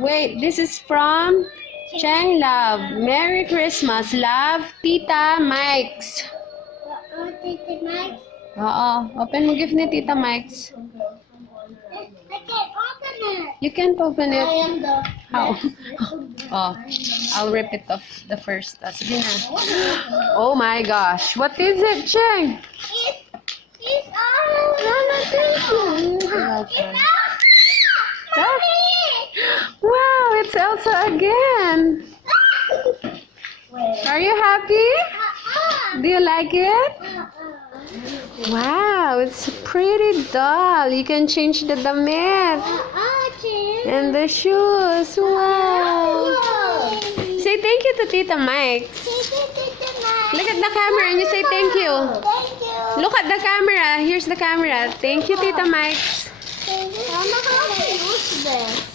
Wait, this is from Chang Love. Merry Christmas, love, Tita Mike's. Tita Mike. Oo, open mo gift ni Tita Mike's. I can't open it. You can't open it. I am the. How? Oh, I'll rip it off the first. Sige na. Oh my gosh. What is it, Cheng? It's all. Okay. Wow, it's Elsa again. Are you happy? Do you like it? Wow, it's a pretty doll. You can change the damit and the shoes. Wow. Say thank you to Tita Mike. Look at the camera and you say thank you. Thank you. Look at the camera. Here's the camera. Thank you, Tita Mike. Mama, how do I use this?